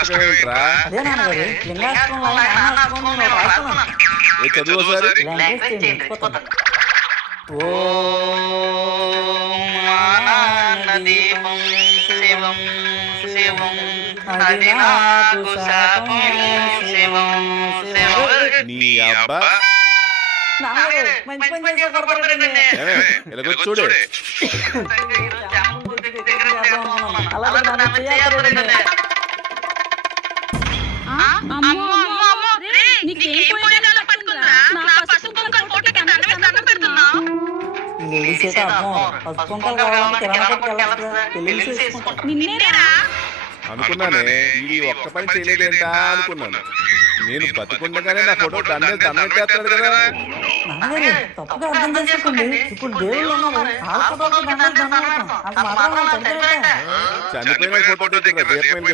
అష్టకం ఏంట్రా? అదే నాన్నగారు లింగాష్టకం నానాష్టకం నేను రాస్తున్నాను. ఏ చదువు ఒకసారి. లాంగ్వేజ్ చేయండి పోతాను. ఓం మానదీపం శివం శివం అది నాకు శాపం శివం శివం. నీ అబ్బా నాన్నగారు మంచి పని చేసే కొడతారండి. ఇలాగ చూడు. అలాగే నాన్న చేయాలండి. లేడీస్ అయితే అమ్మో పసుపు కుంకాలు కావాలంటే కిరాణా కొట్టుకు వెళ్ళొచ్చు కదా, పెళ్ళిళ్ళు చేసుకుంటాం. అనుకున్నానే ఈ ఒక్క పని చేయలేదేంటా అనుకున్నాను. నేను బతికుండగానే నా ఫోటో దండం చేస్తాడు కదా. నాన్నగారు తప్పుగా అర్థం చేసుకోండి. ఇప్పుడు దేవుళ్ళు ఉన్నారు, వాళ్ళ ఫోటోకి దండం పెడతాం. అది మాత్రం చనిపోయిన ఫోటో దగ్గర దీపం